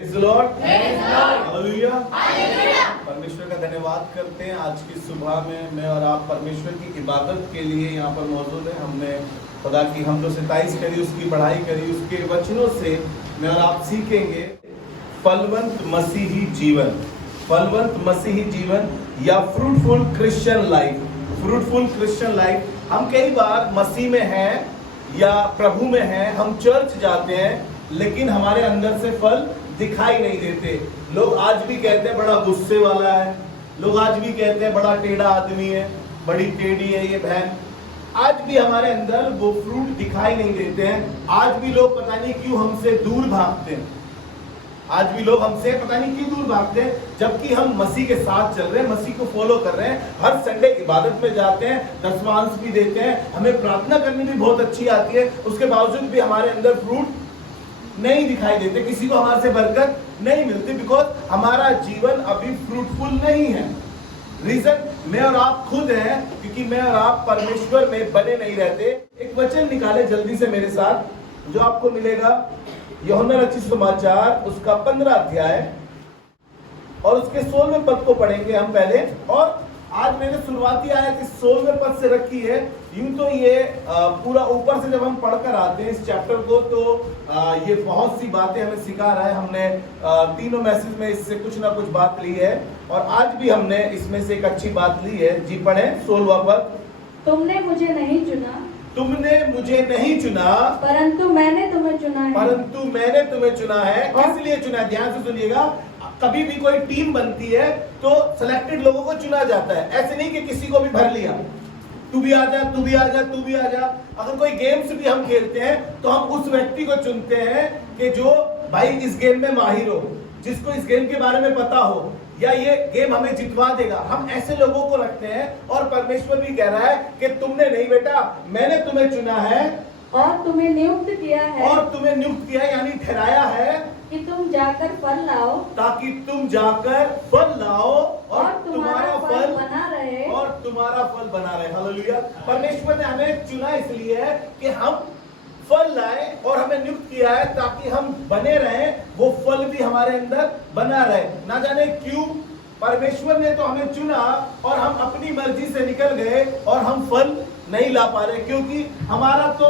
Praise the Lord. Hallelujah. परमेश्वर का धन्यवाद करते हैं। आज की सुबह में मैं और आप परमेश्वर की इबादत के लिए यहाँ पर मौजूद हैं। हमने खुदा की हम जो सिताइश करी, उसकी बढ़ाई करी, उसके वचनों से मैं और आप सीखेंगे फलवंत मसीही जीवन, फलवंत मसीही जीवन या fruitful Christian life. Fruitful Christian life. हम कई बार मसीह में हैं या प्रभु में हैं, हम चर्च जाते हैं, लेकिन हमारे अंदर से फल दिखाई नहीं देते। लोग आज भी कहते हैं बड़ा गुस्से वाला है, लोग आज भी कहते हैं बड़ा टेढ़ा आदमी है, बड़ी टेढ़ी है ये बहन। आज भी हमारे अंदर वो फ्रूट दिखाई नहीं देते हैं। आज भी लोग पता नहीं क्यों हमसे दूर भागते हैं। आज भी लोग हमसे पता नहीं क्यों दूर भागते हैं, जबकि हम मसीह के साथ चल रहे हैं, मसीह को फॉलो कर रहे हैं, हर संडे इबादत में जाते हैं, दशमांश भी देते हैं, हमें प्रार्थना करनी भी बहुत अच्छी आती है। उसके बावजूद भी हमारे अंदर फ्रूट नहीं दिखाई देते, किसी को हमारे से बरकत नहीं मिलती, बिकॉज हमारा जीवन अभी फ्रूटफुल नहीं है। रीजन मैं और आप खुद हैं, क्योंकि मैं और आप परमेश्वर में बने नहीं रहते। एक वचन निकाले जल्दी से मेरे साथ, जो आपको मिलेगा यूहन्ना रचित सुसमाचार उसका 15 अध्याय और उसके 16वें पद को पढ़ेंगे हम पहले। और आज मैंने शुरुआती आयत इस 16वें पद से रखी है। यूं तो ये पूरा ऊपर से जब हम पढ़कर आते हैं इस चैप्टर को, तो ये बहुत सी बातें हमें सिखा रहा है। हमने तीनों मैसेज में इससे कुछ ना कुछ बात ली है, और आज भी हमने इसमें से एक अच्छी बात ली है। जी पढ़े 16वां पद। तुमने मुझे नहीं चुना, तुमने मुझे नहीं चुना, परंतु मैंने तुम्हें चुना है। परंतु मैंने तुम्हें चुना है। किस लिए चुना है? ध्यान से सुनिएगा। कभी भी कोई टीम बनती है तो सिलेक्टेड लोगों को चुना जाता है। ऐसे नहीं कि किसी को भी भर लिया, तू भी आ जा, तू भी आ जा, तू भी आ जा। अगर कोई गेम्स भी हम खेलते हैं तो हम उस व्यक्ति को चुनते हैं कि जो भाई इस गेम में माहिर हो, जिसको इस गेम के बारे में पता हो, या ये गेम हमें जितवा देगा। हम ऐसे लोगों को रखते हैं। और परमेश्वर भी कह रहा है कि तुमने नहीं बेटा, मैंने तुम्हें चुना है और तुम्हें नियुक्त किया है, और तुम्हें नियुक्त किया है, यानी ठहराया है कि तुम जाकर फल लाओ, ताकि तुम जाकर फल लाओ और तुम्हारा फल बना रहे, और तुम्हारा फल बना रहे। हालेलुया। परमेश्वर ने हमें चुना इसलिए है कि हम फल लाए, और हमें नियुक्त किया है ताकि हम बने रहें, वो फल भी हमारे अंदर बना रहे। ना जाने क्यों परमेश्वर ने तो हमें चुना और हम अपनी मर्जी से निकल गए और हम फल नहीं ला पा रहे, क्योंकि हमारा तो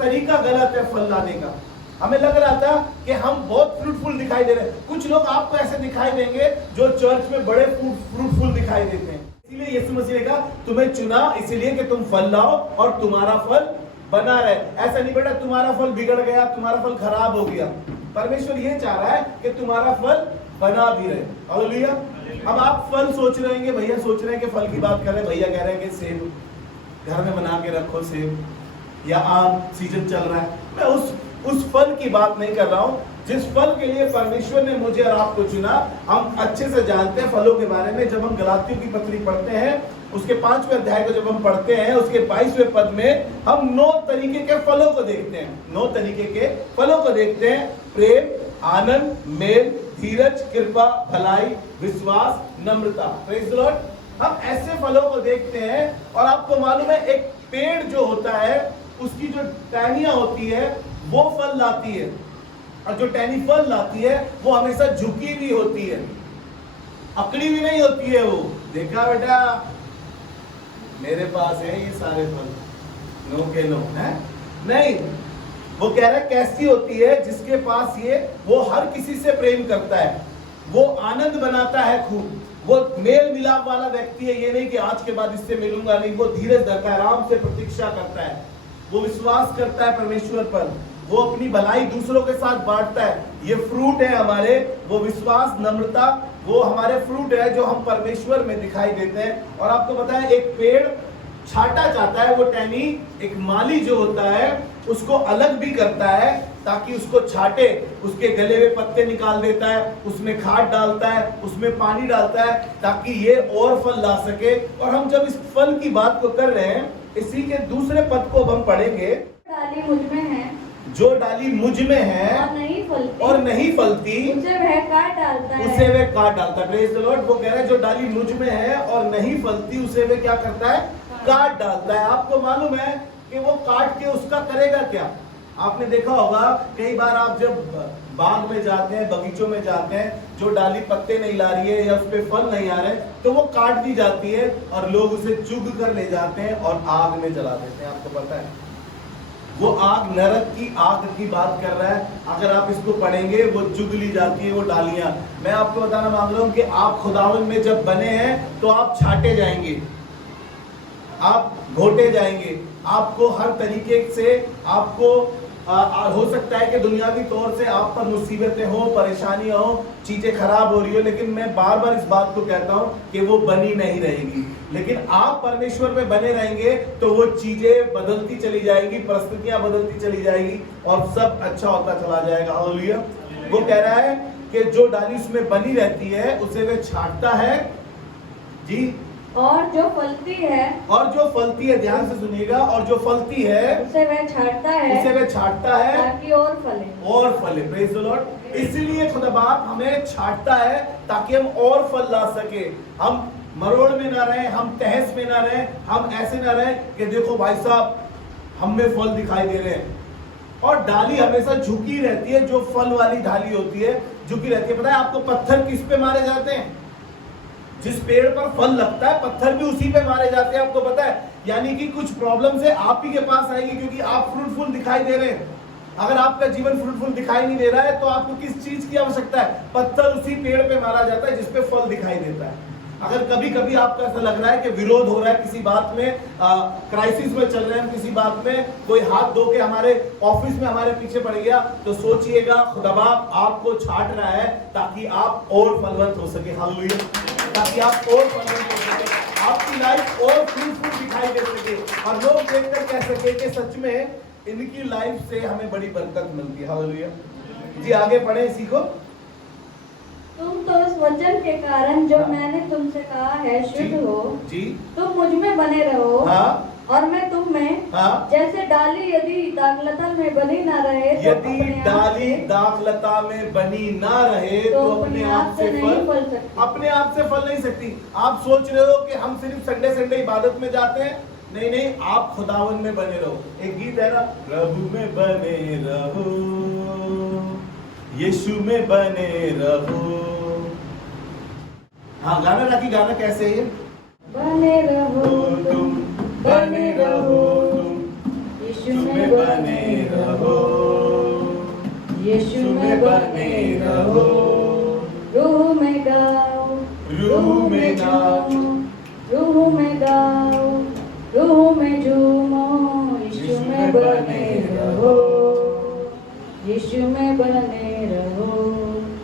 तरीका गलत है फल लाने का। हमें लग रहा था कि हम बहुत फ्रूटफुल दिखाई दे रहे हैं। कुछ लोग आपको ऐसे दिखाई देंगे जो चर्च में बड़े फ्रूटफुल दिखाई देते हैं। इसीलिए यीशु मसीह ने कहा तुम्हें चुना इसलिए कि तुम फल लाओ और तुम्हारा फल बना रहे। ऐसा नहीं बेटा तुम्हारा फल बिगड़ गया, तुम्हारा फल खराब हो गया। परमेश्वर ये चाह रहा है कि तुम्हारा फल बना भी रहे। हालेलुया। अब आप फल सोच रहे हैं, भैया सोच रहे हैं कि फल की बात कर रहे हैं, भैया कह रहे हैं कि सेब घर में बना के रखो, सेब या आम सीजन चल रहा है। मैं उस फल की बात नहीं कर रहा हूं जिस फल के लिए परमेश्वर ने मुझे और आपको चुना। हम अच्छे से जानते हैं फलों के बारे में। जब हम गलातियों की पत्री पढ़ते हैं, उसके 5वें अध्याय को जब हम पढ़ते हैं, उसके 22वें पद में हम 9 तरीके के फलों को देखते हैं। 9 तरीके के फलों को देखते हैं। प्रेम, आनंद, मेल, धीरज, कृपा, भलाई, विश्वास, नम्रता। Praise the Lord. हम ऐसे फलों को देखते हैं। और आपको मालूम है एक पेड़ जो होता है उसकी जो टहनियां होती है वो फल लाती है, और जो टहनी फल लाती है वो हमेशा झुकी हुई होती है, अकड़ी भी नहीं होती है। वो देखा बेटा मेरे पास है ये सारे फल, नो के नो है नहीं। वो कह रहा है कैसी होती है जिसके पास ये, वो हर किसी से प्रेम करता है, वो आनंद बनाता है खूब, वो मेल मिलाप वाला व्यक्ति है। ये नहीं कि आज के बाद इससे मिलूंगा नहीं। वो धीरज धरता है, आराम से प्रतीक्षा करता है, वो विश्वास करता है परमेश्वर पर, वो अपनी भलाई दूसरों के साथ बांटता है। ये फ्रूट है हमारे, वो विश्वास, नम्रता, वो हमारे फ्रूट है जो हम परमेश्वर में दिखाई देते हैं। और आपको पता है एक पेड़ छाटा जाता है, वो टहनी एक माली जो होता है उसको अलग भी करता है ताकि उसको छाटे, उसके गले हुए पत्ते निकाल देता है, उसमें खाद डालता है, उसमें पानी डालता है ताकि ये और फल ला सके। और हम जब इस फल की बात को कर रहे हैं, इसी के दूसरे पद को हम पढ़ेंगे। डाली मुझ में है, जो डाली मुझ में है और नहीं फलती उसे वह काट डालता है, उसे वह काट डालता है। Praise the Lord. वो कह रहा है जो डाली मुझ में है और नहीं फलती उसे वह क्या करता है? काट डालता है। आपको मालूम है कि वो काट के उसका करेगा क्या? आपने देखा होगा कई बार आप जब बाग में जाते हैं, बगीचों में जाते हैं, जो डाली पत्ते नहीं ला रही है या उस पे फल नहीं आ रहे तो वो काट दी जाती है और लोग उसे चुग कर ले जाते हैं और आग में जला देते हैं। आपको पता है वो आग नरक की आग की बात कर रहा है। अगर आप इसको पढ़ेंगे वो चुग ली जाती है वो डालियां। मैं आपको बताना मांग रहा हूं कि आप खुदावन में जब बने हैं तो आप छाटे जाएंगे, आप घोटे जाएंगे, आपको हर तरीके से आपको हो सकता है कि दुनियावी तौर से आप पर मुसीबतें हो, परेशानियां हो, चीजें खराब हो रही हो, लेकिन मैं बार बार इस बात को कहता हूं कि वो बनी नहीं रहेगी। लेकिन आप परमेश्वर में बने रहेंगे तो वो चीजें बदलती चली जाएगी, परिस्थितियां बदलती चली जाएगी और सब अच्छा होता चला जाएगा। हालेलुया। वो कह रहा है कि जो डाली उसमें बनी रहती है उसे वे छांटता है जी, और जो फलती है, और जो फलती है, ध्यान से सुनिएगा, और जो फलती है उसे वह छांटता है, उसे वह छांटता है ताकि और फले। और फले। Praise the Lord. इसलिए खुदा बाप हमें छांटता है ताकि हम और फल ला सके। हम मरोड़ में ना रहे, हम तहस में ना रहे, हम ऐसे ना रहे कि देखो भाई साहब हम में फल दिखाई दे रहे हैं। और डाली हमेशा झुकी रहती है, जो फल वाली डाली होती है झुकी रहती है। पता है आपको पत्थर किस पे मारे जाते हैं? जिस पेड़ पर फल लगता है पत्थर भी उसी पे मारे जाते हैं। आपको पता है, यानी कि कुछ प्रॉब्लम से आप ही के पास आएगी क्योंकि आप फ्रूटफुल दिखाई दे रहे हैं। अगर आपका जीवन फ्रूटफुल दिखाई नहीं दे रहा है तो आपको किस चीज की आवश्यकता है? पत्थर उसी पेड़ पे मारा जाता है जिसपे फल दिखाई देता है। अगर कभी कभी आपको ऐसा लग रहा है कि विरोध हो रहा है किसी बात में, क्राइसिस में चल रहे हैं किसी बात में, कोई हाथ धो के हमारे ऑफिस में हमारे पीछे पड़ गया, तो सोचिएगा खुदा बाप आपको छांट रहा है ताकि आप और फलवंत हो सके। हालेलुया। ताकि आप और फलवंत हो सके, आपकी लाइफ और फ्रूटफुल दिखाई दे सके और लोग देखकर कह सके कि सच में इनकी लाइफ से हमें बड़ी बरकत मिलती है। हालेलुया जी। आगे पढ़े इसी को। तुम तो उस वचन के कारण जो मैंने तुमसे कहा है शुद्ध हो जी, तुम मुझ में बने रहो और मैं तुम में। हाँ। जैसे डाली यदि दाखलता में बनी ना रहे तो यदि डाली दाखलता में बनी ना रहे तो अपने आप से नहीं फल सकती। अपने आप से फल नहीं सकती। आप सोच रहे हो कि हम सिर्फ संडे संडे इबादत में जाते हैं? नहीं नहीं, आप खुदावन में बने रहो। एक गीत है ना, प्रभु में बने रहो, यीशु में बने रहो। हाँ गाना राखी, गाना कैसे है? बने रहो तुम, बने रहो तुम, यीशु में बने रहो, यीशु में बने रहो। रूह में गाओ, रूह में नाचो, रूह में गाओ, रूह में झूमो, यीशु में बने रहो, यीशु में बने रहो।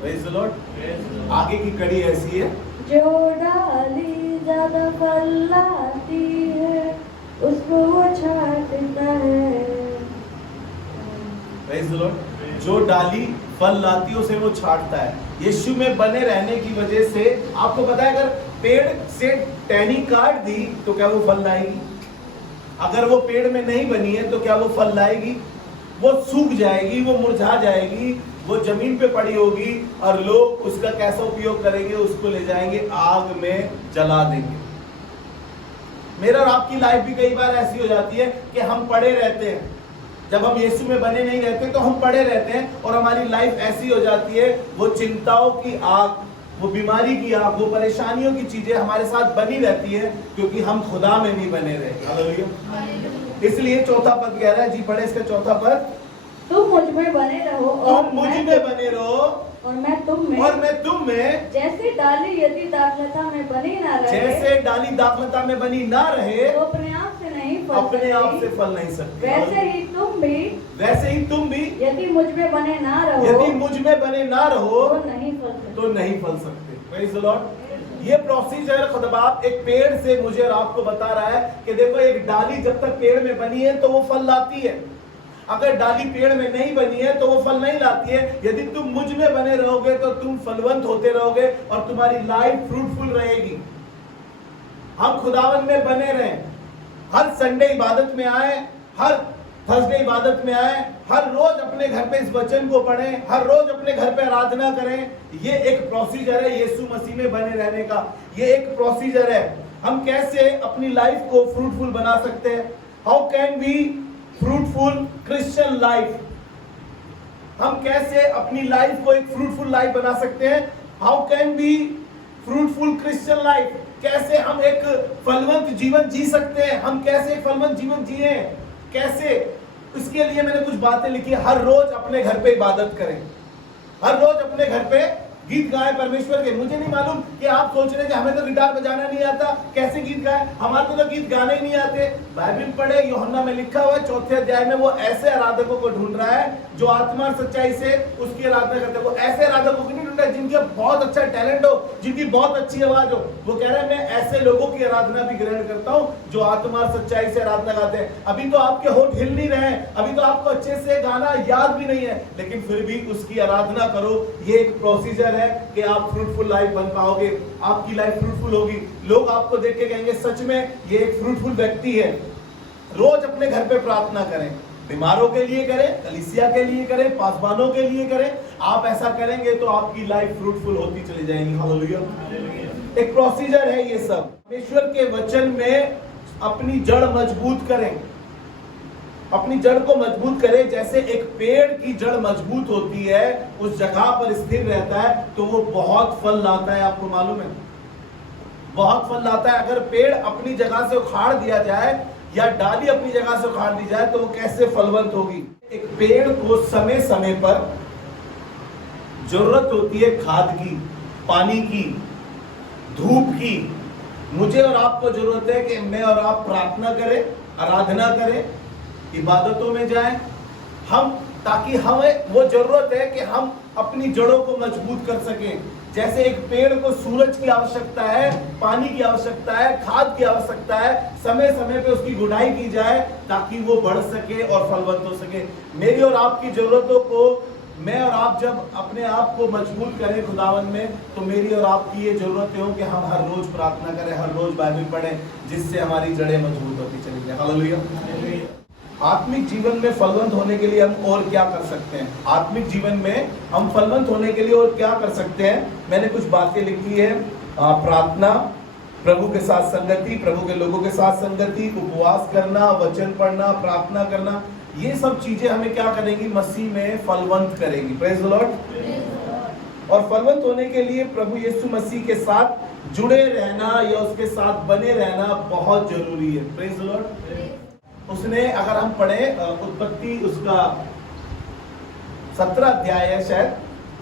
Praise the Lord. आगे की कड़ी ऐसी है, जो डाली ज्यादा फल लाती है उसको वो छांटता है। Praise the Lord. जो डाली फल लाती है उसे वो छांटता है। यीशु में बने रहने की वजह से आपको पता है, अगर पेड़ से टहनी काट दी तो क्या वो फल लाएगी? अगर वो पेड़ में नहीं बनी है तो क्या वो फल लाएगी? वो सूख जाएगी, वो मुरझा जाएगी, वो जमीन पे पड़ी होगी और लोग उसका कैसा उपयोग करेंगे? उसको ले जाएंगे आग में जला देंगे। मेरा और आपकी लाइफ भी कई बार ऐसी हो जाती है कि हम पड़े रहते हैं। जब हम यीशु में बने नहीं रहते तो हम पड़े रहते हैं और हमारी लाइफ ऐसी हो जाती है, वो चिंताओं की आग, वो बीमारी की आग, वो परेशानियों की चीजें हमारे साथ बनी रहती है क्योंकि हम खुदा में नहीं बने रहे। हालेलुया। इसलिए चौथा पद कह रहा है जी, पढ़े इसका चौथा पद, तुम मुझ में बने रहो और तुम मुझ में बने रहो और मैं तुम में। और मैं तुम में। जैसे डाली यदि दाखलता में बनी ना रहे, जैसे डाली दाखलता में बनी ना रहे तो अपने आप से नहीं फल अपने आप सकती। से फल नहीं सकती। वैसे ही तुम भी यदि मुझ में बने ना रहो, यदि मुझ में बने ना रहो तो नहीं फल सकते। तो नहीं फल सकते। Praise the Lord. ये प्रोसीजर खुदा बाप एक पेड़ से मुझे और आपको बता रहा है कि देखो, एक डाली जब तक पेड़ में बनी है तो वो फल लाती है। अगर डाली पेड़ में नहीं बनी है तो वो फल नहीं लाती है। यदि तुम मुझ में बने रहोगे तो तुम फलवंत होते रहोगे और तुम्हारी लाइफ फ्रूटफुल रहेगी। हम खुदावन में बने रहें, हर संडे इबादत में आए, हर थर्सडे इबादत में आए, हर रोज अपने घर पे इस वचन को पढ़ें, हर रोज अपने घर पे आराधना करें। ये एक प्रोसीजर है यीशु मसीह में बने रहने का। ये एक प्रोसीजर है। हम कैसे अपनी लाइफ को फ्रूटफुल बना सकते हैं? How can we fruitful Christian life. हम कैसे अपनी लाइफ को एक फ्रूटफुल लाइफ बना सकते हैं? How can be fruitful Christian life? कैसे हम एक फलवंत जीवन जी सकते हैं? हम कैसे एक फलवंत जीवन जिए? कैसे? इसके लिए मैंने कुछ बातें लिखी। हर रोज अपने घर पे इबादत करें, हर रोज अपने घर पे गीत गाएं परमेश्वर के। मुझे नहीं मालूम कि आप सोच रहे हैं कि हमें तो गिटार बजाना नहीं आता, कैसे गीत गाएं? हमारे को तो गीत गाने ही नहीं आते। बाइबल पढ़े, यूहन्ना में लिखा हुआ है 4 अध्याय में, वो ऐसे आराधकों को ढूंढ रहा है जो आत्मा और सच्चाई से उसकी आराधना करते हैं। वो ऐसे आराधकों को नहीं ढूंढ रहा है जिनके बहुत अच्छा टैलेंट हो, जिनकी बहुत अच्छी आवाज हो। वो कह रहा है मैं ऐसे लोगों की आराधना भी ग्रहण करता हूँ जो आत्मा और सच्चाई से आराधना गाते हैं। अभी तो आपके होठ हिल नहीं रहे हैं, अभी तो आपको अच्छे से गाना याद भी नहीं है, लेकिन फिर भी उसकी आराधना करो। ये एक प्रोसीजर है कि आप फ्रूटफुल लाइफ बन पाओगे, आपकी लाइफ फ्रूटफुल होगी। लोग आपको देख के कहेंगे सच में ये एक फ्रूटफुल व्यक्ति है। रोज अपने घर पे प्रार्थना करें, बीमारों के लिए करें, कलीसिया के लिए करें, पासवानों के लिए करें। आप ऐसा करेंगे तो आपकी लाइफ फ्रूटफुल होती चली जाएगी। हालेलुया। एक प्रोसीजर है ये सब। परमेश्वर के वचन में अपनी जड़ मजबूत करें, अपनी जड़ को मजबूत करें। जैसे एक पेड़ की जड़ मजबूत होती है, उस जगह पर स्थिर रहता है, तो वो बहुत फल लाता है। आपको मालूम है, बहुत फल लाता है। अगर पेड़ अपनी जगह से उखाड़ दिया जाए या डाली अपनी जगह से उखाड़ दी जाए तो वो कैसे फलवंत होगी? एक पेड़ को समय समय पर जरूरत होती है खाद की, पानी की, धूप की। मुझे और आपको जरूरत है कि मैं और आप प्रार्थना करें, आराधना करें, इबादतों में जाएं हम, ताकि हमें वो जरूरत है कि हम अपनी जड़ों को मजबूत कर सकें। जैसे एक पेड़ को सूरज की आवश्यकता है, पानी की आवश्यकता है, खाद की आवश्यकता है, समय समय पे उसकी गुड़ाई की जाए ताकि वो बढ़ सके और फलवंत हो सके। मेरी और आपकी जरूरतों को मैं और आप जब अपने आप को मजबूत करें खुदावन में, तो मेरी और आपकी ये जरूरतें हो कि हम हर रोज प्रार्थना करें, हर रोज बाइबल पढ़ें, जिससे हमारी जड़ें मजबूत होती चली जाए। हालेलुया। आत्मिक जीवन में फलवंत होने के लिए हम और क्या कर सकते हैं? आत्मिक जीवन में हम फलवंत होने के लिए और क्या कर सकते हैं? मैंने कुछ बातें लिखी है। प्रार्थना, प्रभु के साथ संगति, प्रभु के लोगों के साथ संगति, उपवास करना, वचन पढ़ना, प्रार्थना करना, ये सब चीजें हमें क्या करेंगी? मसीह में फलवंत करेंगी। Praise the Lord. और फलवंत होने के लिए प्रभु यीशु मसीह के साथ जुड़े रहना या उसके साथ बने रहना बहुत जरूरी है। Praise the Lord. उसने, अगर हम पढ़े उत्पत्ति, उसका 17 अध्याय है शायद,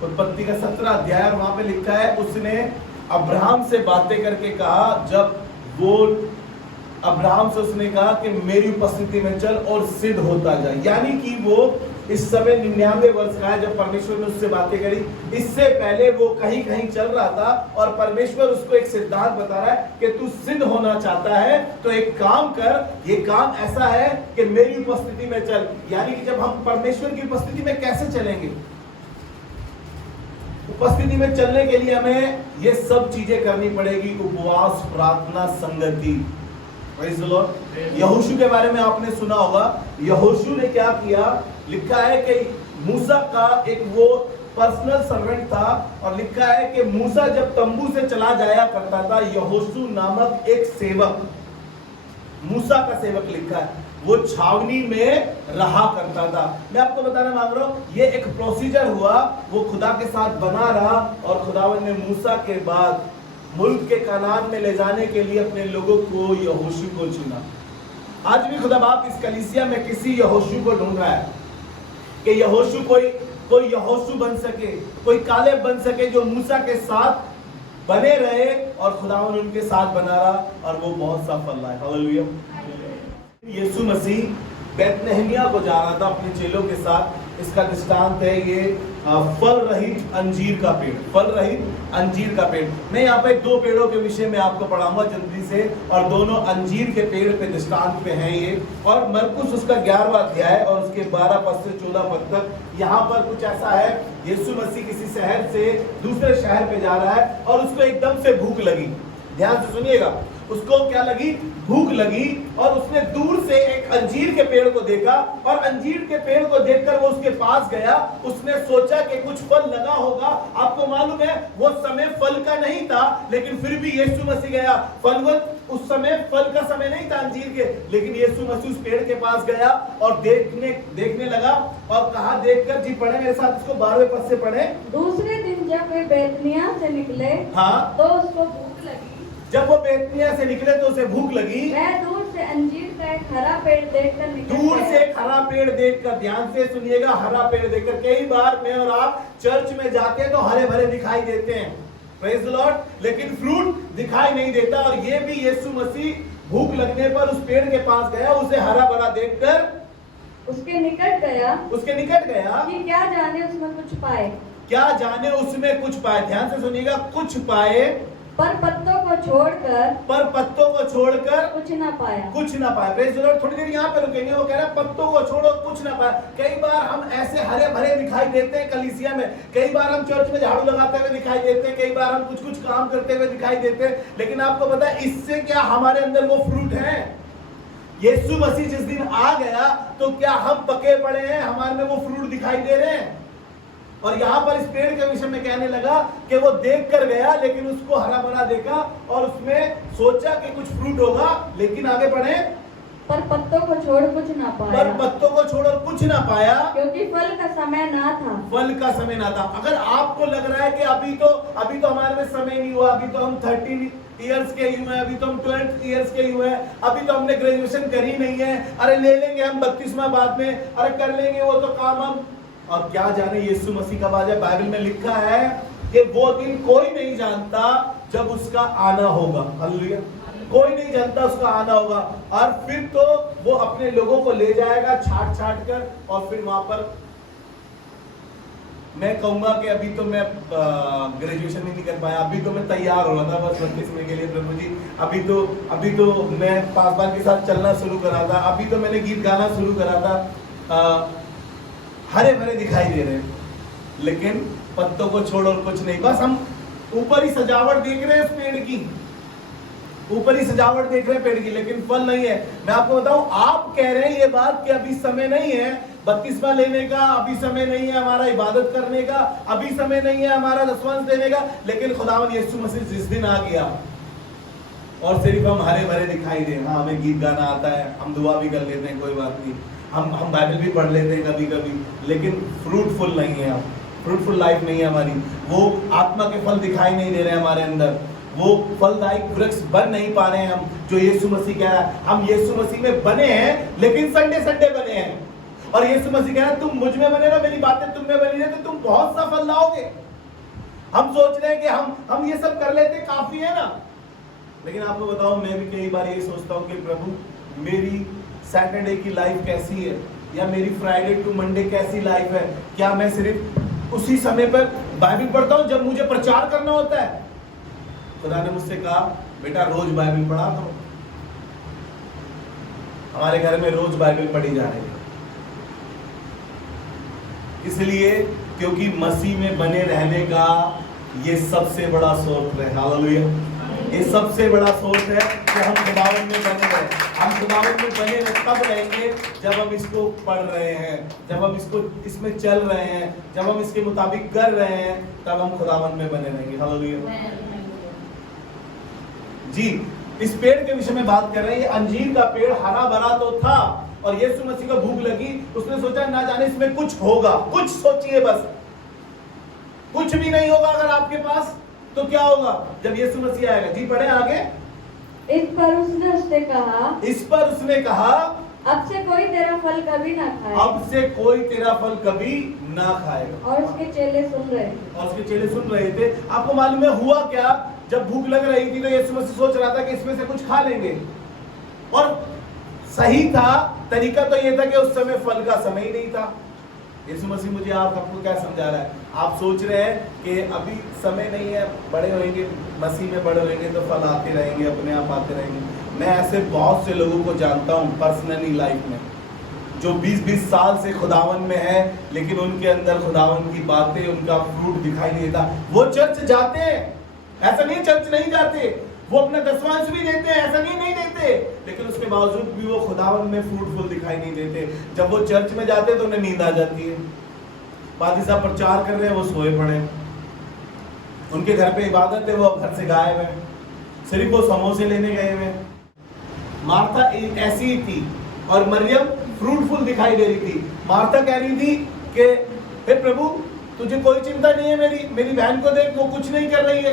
उत्पत्ति का 17 अध्याय, और वहां पे लिखा है उसने अब्राहम से बातें करके कहा, जब वो अब्राहम से उसने कहा कि मेरी उपस्थिति में चल और सिद्ध होता जा। यानी कि वो इस समय 99 वर्ष का है जब परमेश्वर ने उससे बातें करी। इससे पहले वो कहीं कहीं चल रहा था और परमेश्वर उसको एक सिद्धांत बता रहा है कि तू सिद्ध होना चाहता है तो एक काम कर, ये काम ऐसा है कि मेरी उपस्थिति में चल। यानी कि जब हम परमेश्वर की उपस्थिति में कैसे चलेंगे? उपस्थिति में चलने के लिए हमें ये सब चीजें करनी पड़ेगी। उपवास, प्रार्थना, संगति। यहोशू के बारे में आपने सुना होगा। यहोशू ने क्या किया? लिखा है कि मूसा का एक वो पर्सनल सर्वेंट था, और लिखा है कि मूसा जब तंबू से चला जाया करता था, यहोशू नामक एक सेवक, मूसा का सेवक लिखा है, वो छावनी में रहा करता था। मैं आपको बताना मांग रहा हूं, ये एक प्रोसीजर हुआ, वो खुदा के साथ बना रहा, और खुदावन ने मूसा के बाद मुल्क के कनान में ले जाने के लिए अपने लोगों को यहोशू को चुना। आज भी खुदा बाप इस कलीसिया में किसी यहोशू को ढूंढ रहा है कि यहोशू कोई यहोशू बन सके, कोई कालेब बन सके जो मूसा के साथ बने रहे, और खुदावन उनके साथ बना रहा और वो बहुत सा फल लाए। हालेलुया। यीशु मसीह बेतलहमिया को जा रहा था अपने चेलों के साथ। इसका दृष्टांत है ये फल रहित अंजीर का पेड़, फल रहित अंजीर का पेड़। मैं यहाँ पे 2 पेड़ों के विषय में आपको पढ़ाऊंगा जल्दी से, और दोनों अंजीर के पेड़ पे दृष्टांत पे हैं ये। और मरकुस उसका 11वां अध्याय और उसके 12 पद से 14 पद तक। यहाँ पर कुछ ऐसा है, यीशु मसीह किसी शहर से दूसरे शहर पे जा रहा है और उसको एकदम से भूख लगी। ध्यान से सुनिएगा, उसको क्या लगी? भूख लगी, और उसने दूर से एक अंजीर के पेड़ को देखा, और अंजीर के पेड़ को देखकर वो उसके पास गया। उसने सोचा कि कुछ फल लगा होगा। आपको मालूम है वो समय फल का नहीं था, लेकिन फिर भी यीशु मसीह गया। फलवंत उस समय फल का समय नहीं था अंजीर के, लेकिन यीशु मसीह उस पेड़ के पास गया और देखने लगा और कहा, देखकर, जी पढ़े मेरे साथ इसको 12वें पद से पढ़े। दूसरे दिन जब वे बैतनिय्याह से निकले, हाँ, तो उसको भूख लगी। जब वो बैतनिय्याह से निकले तो उसे भूख लगी। वह दूर से अंजीर का एक हरा पेड़ देखकर निकल दूर गया। से एक हरा पेड़ देखकर, ध्यान से सुनिएगा, हरा पेड़ देखकर। कई बार मैं और आप चर्च में जाते हैं तो हरे भरे दिखाई देते हैं, प्रेज द लॉर्ड, लेकिन फ्रूट दिखाई नहीं देता। और ये भी यीशु मसीह भूख लगने पर उस पेड़ के पास गया, उसे हरा भरा देखकर उसके निकट गया कि क्या जाने उसमें कुछ पाए। क्या जाने उसमें कुछ पाए। ध्यान से सुनिएगा, कुछ पाए, पर पत्तों को छोड़कर कुछ ना पाया। Praise the Lord. थोड़ी देर यहाँ पे रुकेंगे। वो कह रहा है पत्तों को छोड़ो, कुछ ना पाया। कई बार हम ऐसे हरे भरे दिखाई देते हैं कलीसिया में, कई बार हम चर्च में झाड़ू लगाते हुए दिखाई देते हैं, कई बार हम कुछ काम करते हुए दिखाई देते हैं, लेकिन आपको पता है इससे क्या हमारे अंदर वो फ्रूट है। यीशु मसीह जिस दिन आ गया तो क्या हम पके पड़े हैं, हमारे में वो फ्रूट दिखाई दे रहे हैं। और यहाँ पर इस पेड़ के विषय में कहने लगा कि वो देख कर गया, लेकिन उसको हरा भरा देखा और उसमें सोचा कि कुछ फ्रूट होगा, लेकिन आगे बढ़े, पर पत्तों को छोड़ कुछ ना पाया, क्योंकि फल का समय ना था। अगर आपको लग रहा है कि अभी तो हमारे में समय नहीं हुआ, अभी तो हम 13 इयर्स के हुए हैं, अभी तो हम 12 इयर्स के हुए हैं, अभी तो हमने ग्रेजुएशन करी नहीं है, अरे ले लेंगे हम 32वां बाद में, अरे कर लेंगे वो तो काम हम। और क्या जाने यीशु मसीह कब आ जाए। बाइबल में लिखा है कि वो दिन कोई नहीं जानता जब उसका आना होगा। हालेलुया। कोई नहीं जानता उसका आना होगा। और फिर तो वो अपने लोगों को ले जाएगा छाट कर, और फिर वहां पर मैं कहूंगा कि अभी तो मैं ग्रेजुएशन ही नहीं कर पाया, अभी तो मैं तैयार हो रहा था बस बपतिस्मे के लिए प्रभु जी, अभी तो मैं पासवान के साथ चलना शुरू करा था, अभी तो मैंने गीत गाना शुरू करा था। हरे भरे दिखाई दे रहे हैं, लेकिन पत्तों को छोड़ और कुछ नहीं। बस हम ऊपर ही सजावट देख रहे हैं इस पेड़ की, ऊपर ही सजावट देख रहे हैं पेड़ की, लेकिन फल नहीं है। मैं आपको बताऊं, आप कह रहे हैं ये बात कि अभी समय नहीं है बपतिस्मा लेने का, अभी समय नहीं है हमारा इबादत करने का, अभी समय नहीं है हमारा दसवंश देने का, लेकिन खुदावन यीशु मसीह जिस दिन आ गया और सिर्फ हम हरे भरे दिखाई दे, हाँ हमें गीत गाना आता है, हम दुआ भी कर लेते हैं, कोई बात नहीं, हम बाइबल भी पढ़ लेते हैं कभी कभी, लेकिन फ्रूटफुल नहीं है हम, फ्रूटफुल लाइफ नहीं है हमारी। वो आत्मा के फल दिखाई नहीं दे रहे हैं हमारे अंदर, वो फलदायक वृक्ष बन नहीं पा रहे हैं हम, जो यीशु मसीह कह रहा है। हम यीशु मसीह में बने हैं, लेकिन संडे बने हैं। और यीशु मसीह कह रहा है तुम मुझ में बने रहो, मेरी बातें तुम में बनी रहे, तो तुम बहुत सा फल लाओगे। हम सोच रहे हैं कि हम ये सब कर लेते काफी है ना, लेकिन आपको बताओ मैं भी कई बार ये सोचता हूँ कि प्रभु मेरी सैटरडे की लाइफ कैसी है, या मेरी फ्राइडे टू मंडे कैसी लाइफ है। क्या मैं सिर्फ उसी समय पर बाइबल पढ़ता हूँ जब मुझे प्रचार करना होता है? खुदा ने मुझसे कहा बेटा रोज बाइबल पढ़ा करो। हमारे घर में रोज बाइबल पढ़ी जा रही है, इसलिए क्योंकि मसीह में बने रहने का ये सबसे बड़ा सोर्स है। हालेलुया। ये सबसे बड़ा सोर्स है कि हम खुदावन में बने रहें। हम खुदावन में बने तब रहेंगे जब हम इसको पढ़ रहे हैं, जब हम इसमें चल रहे हैं, जब हम इसके मुताबिक कर रहे हैं, तब हम खुदावन में बने रहेंगे। हालेलुया जी। इस पेड़ के विषय में बात कर रहे हैं। ये अंजीर का पेड़ हरा भरा तो था, और यीशु मसीह को भूख लगी, उसने सोचा ना जाने इसमें कुछ होगा। कुछ सोचिए बस, कुछ भी नहीं होगा अगर आपके पास, तो क्या होगा जब यीशु मसीह आएगा। जी पढ़े आगे। इस पर उसने कहा अब से कोई तेरा फल कभी ना खाएगा। अब से कोई तेरा फल कभी ना खाएगा। और उसके चेले सुन रहे थे। आपको मालूम है हुआ क्या? जब भूख लग रही थी तो यीशु मसीह सोच रहा था कि इसमें से कुछ खा लेंगे, और सही था, तरीका तो ये था कि उस समय फल का समय ही नहीं था। यीशु मसीह मुझे आपको क्या समझा रहा है? आप सोच रहे हैं कि अभी समय नहीं है, बड़े होंगे, मसीह में बड़े होंगे तो फल आते रहेंगे, अपने आप आते रहेंगे। मैं ऐसे बहुत से लोगों को जानता हूँ पर्सनली लाइफ में, जो 20-20 साल से खुदावन में है, लेकिन उनके अंदर खुदावन की बातें, उनका फ्रूट दिखाई नहीं देता। वो चर्च जाते हैं, ऐसा नहीं चर्च नहीं जाते, वो अपना दसवांश भी देते हैं, ऐसा नहीं देते, लेकिन उसके बावजूद भी वो खुदावन में फ्रूटफुल दिखाई नहीं देते। जब वो चर्च में जाते तो उन्हें नींद आ जाती है। पादी साहब प्रचार कर रहे हैं, वो सोए पड़े, उनके घर पे इबादत है, वो अब घर से गायब है। सिर्फ वो समोसे लेने गए हुए हैं। मार्था ऐसी ही थी और मरियम फ्रूटफुल दिखाई दे रही थी। मार्था कह रही थी कि हे प्रभु, तुझे कोई चिंता नहीं है, मेरी बहन को देख, वो कुछ नहीं कर रही है।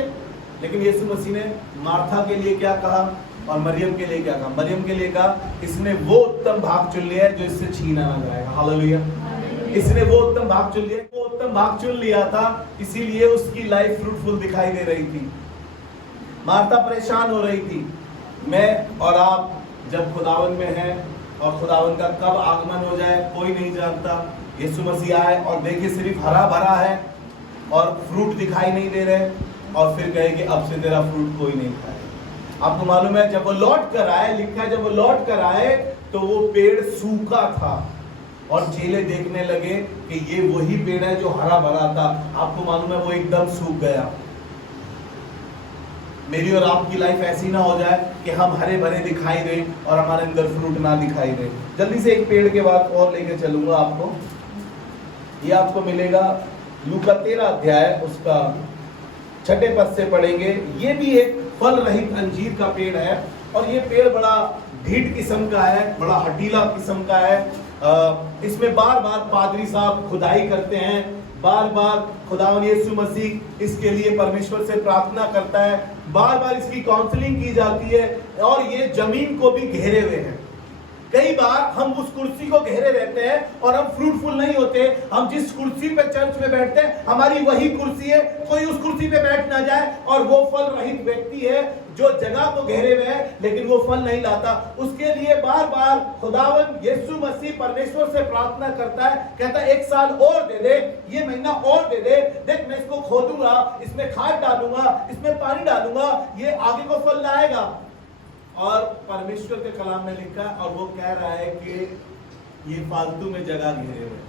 लेकिन यीशु मसीह ने मार्था के लिए क्या कहा और मरियम के लिए क्या कहा? मरियम के लिए कहा, इसने वो उत्तम भाग चुन लिया है जो इससे छीना ना जाएगा। हालेलुया। इसने वो उत्तम भाग चुन लिया, वो उत्तम भाग चुन लिया था, इसीलिए उसकी लाइफ फ्रूटफुल दिखाई दे रही थी। मार्था परेशान हो रही थी। मैं और आप जब खुदावन में हैं और खुदावन का कब आगमन हो जाए कोई नहीं जानता। यीशु मसीह आए और देखिए सिर्फ हरा भरा है और फ्रूट दिखाई नहीं दे रहे, और फिर कहे कि अब से तेरा फ्रूट कोई नहीं खाए। आपको मालूम है जब वो लौट कर आए, लिखा है जब वो लौट कर आए तो वो पेड़ सूखा था और चेले देखने लगे कि ये वही पेड़ है जो हरा भरा था। आपको मालूम है वो एकदम सूख गया। मेरी और आपकी लाइफ ऐसी ना हो जाए कि हम हरे भरे दिखाई दें और हमारे अंदर फ्रूट ना दिखाई दे। जल्दी से एक पेड़ के बाद और लेके चलूंगा आपको। ये आपको मिलेगा लूका 13 अध्याय, उसका 6 पद से पढ़ेंगे। ये भी एक फल रहित अंजीर का पेड़ है और ये पेड़ बड़ा ढीठ किस्म का है, बड़ा हटीला किस्म का है। इसमें बार बार पादरी साहब खुदाई करते हैं, बार बार खुदावन यीशु मसीह इसके लिए परमेश्वर से प्रार्थना करता है, बार बार इसकी काउंसलिंग की जाती है और ये जमीन को भी घेरे हुए हैं। कई बार हम उस कुर्सी को घेरे रहते हैं और हम फ्रूटफुल नहीं होते। हम जिस कुर्सी पे चर्च में बैठते हैं हमारी वही कुर्सी है, कोई उस कुर्सी पे बैठ ना जाए और वो फल रहित व्यक्ति है जो जगह को घेरे हुए है लेकिन वो फल नहीं लाता। उसके लिए बार बार खुदावन यीशु मसीह परमेश्वर से प्रार्थना करता है, कहता है 1 साल और दे दे, ये महीना और दे दे, देख मैं इसको खोदूंगा, इसमें खाद डालूंगा, इसमें पानी डालूंगा, ये आगे को फल लाएगा। और परमेश्वर के कलाम में लिखा है और वो कह रहा है कि ये फालतू में जगह घेरे हुए।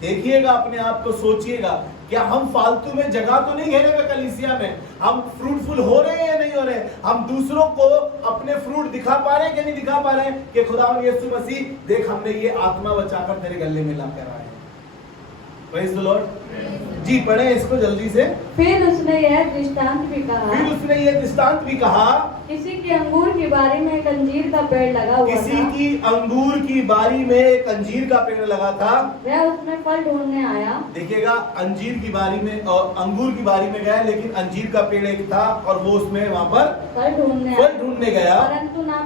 देखिएगा, अपने आप को सोचिएगा, क्या हम फालतू में जगह तो नहीं घेरे हुए कलीसिया में? हम फ्रूटफुल हो रहे हैं या नहीं हो रहे? हम दूसरों को अपने फ्रूट दिखा पा रहे हैं कि नहीं दिखा पा रहे हैं कि खुदावन यीशु मसीह देख हमने ये आत्मा बचाकर तेरे गले में ला कर आए। Praise the Lord. जी पढ़े इसको जल्दी से। फिर उसने यह दृष्टांत भी कहा, किसी की अंगूर की बारी में एक अंजीर का पेड़ लगा हुआ किसी था। की अंगूर की बारी में एक अंजीर का पेड़ लगा था। वह उसमें फल ढूंढने आया। देखिएगा, अंजीर की बारी में और अंगूर की बारी में गया, लेकिन अंजीर का पेड़ एक था और वो उसमें वहाँ पर फल ढूंढने गया, परंतु ना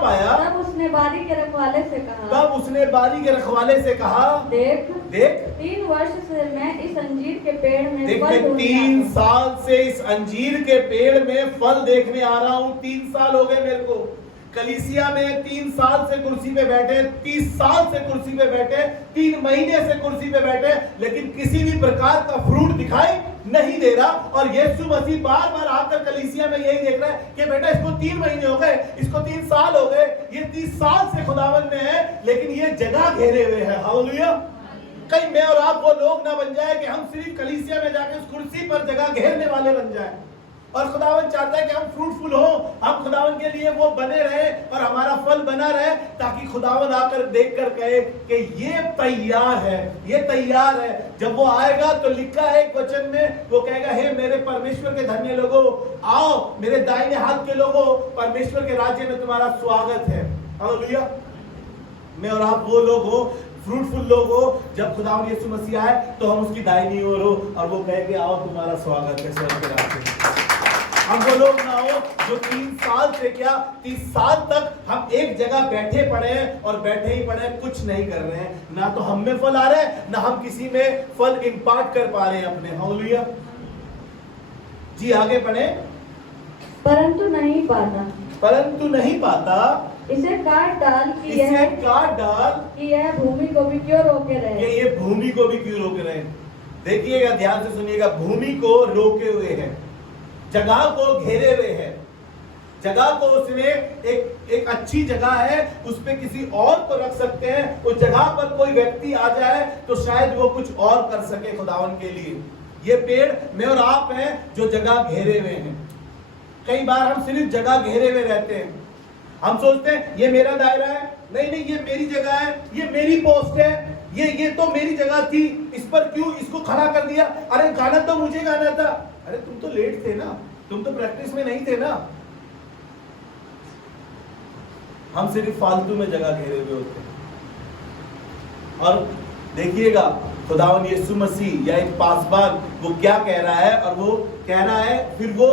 पाया। तब उसने बारी के रखवाले से कहा, देख 3 वर्ष से मैं इस अंजीर के पेड़ में फल ढूंढने 3 साल से इस अंजीर के पेड़ में फल देखने आ रहा हूँ। 3 साल हो गए मेरे को कलीसिया में, 3 साल से कुर्सी पे बैठे, 30 साल से कुर्सी पे बैठे, 3 महीने से कुर्सी पे बैठे, लेकिन किसी भी प्रकार का फ्रूट दिखाई नहीं दे रहा। और यीशु मसीह बार बार आकर कलीसिया में यही देख रहा है कि बेटा इसको 3 महीने हो गए, इसको 3 साल हो गए, ये 30 साल से खुदावन में है लेकिन ये जगह घेरे हुए है। हालेलुया। कहीं मैं और आप वो लोग ना बन जाए कि हम सिर्फ कलीसिया में जाके उस कुर्सी पर जगह घेरने वाले बन जाए। और खुदावन चाहता है कि हम फ्रूटफुल हो, हम खुदावन के लिए वो बने रहे और हमारा फल बना रहे, ताकि खुदावन आकर देखकर कहे कि ये तैयार है, ये तैयार है। जब वो आएगा तो लिखा है एक वचन में, वो कहेगा, हे मेरे परमेश्वर के धन्य लोगों, आओ मेरे दाहिने हाथ के लोगों, परमेश्वर के राज्य में तुम्हारा स्वागत है। हालेलुया। मैं और आप वो लोग हो, फ्रूटफुल लोग हो, जब खुदावन यीशु मसीह आए तो हम उसकी दाहिनी ओर हो और वो कहे कि आओ तुम्हारा स्वागत है स्वर्ग के राज्य में। हम वो लोग ना हो जो 3 साल से क्या 30 साल तक हम एक जगह बैठे पड़े हैं और बैठे ही पड़े हैं, कुछ नहीं कर रहे हैं, ना तो हम में फल आ रहे हैं, ना हम किसी में फल इंपार्ट कर पा रहे हैं अपने। हालेलुया। जी आगे पढ़े। परंतु नहीं पाता, इसे काट डाल कि यह भूमि को भी क्यों रोके रहे। ये भूमि को भी क्यों रोके रहे? देखिएगा, ध्यान से सुनिएगा, भूमि को रोके हुए हैं, जगह को घेरे हुए हैं। जगह को उसने एक अच्छी जगह है, उस पे किसी और को रख सकते हैं। उस जगह पर कोई व्यक्ति आ जाए तो शायद वो कुछ और कर सके खुदावन के लिए। ये पेड़ मैं और आप हैं जो जगह घेरे हुए हैं। कई बार हम सिर्फ जगह घेरे हुए रहते हैं। हम सोचते हैं ये मेरा दायरा है, नहीं ये मेरी जगह है, ये मेरी पोस्ट है, ये तो मेरी जगह थी, इस पर क्यों इसको खड़ा कर दिया? अरे गाना तो मुझे गाना था। अरे तुम तो लेट थे ना, तुम तो प्रैक्टिस में नहीं थे ना। हम सिर्फ फालतू में जगह घेरे हुए होते हैं। और देखिएगा खुदावन यीशु मसीह या एक पासबान वो क्या कह रहा है, और वो कह रहा है, फिर वो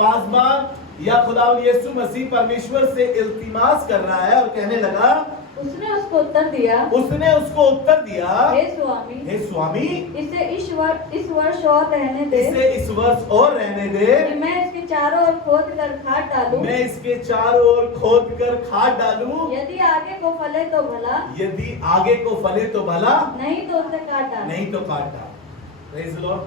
पासबान या खुदावन यीशु मसीह परमेश्वर से इल्तिमास कर रहा है और कहने लगा, उसने उसको उत्तर दिया, हे स्वामी, इसे इस वर्ष और रहने दे, कि मैं इसके चारों ओर खोद कर खाद डालूं, यदि आगे को फले तो भला, नहीं तो उसे काट डाल। Praise the Lord.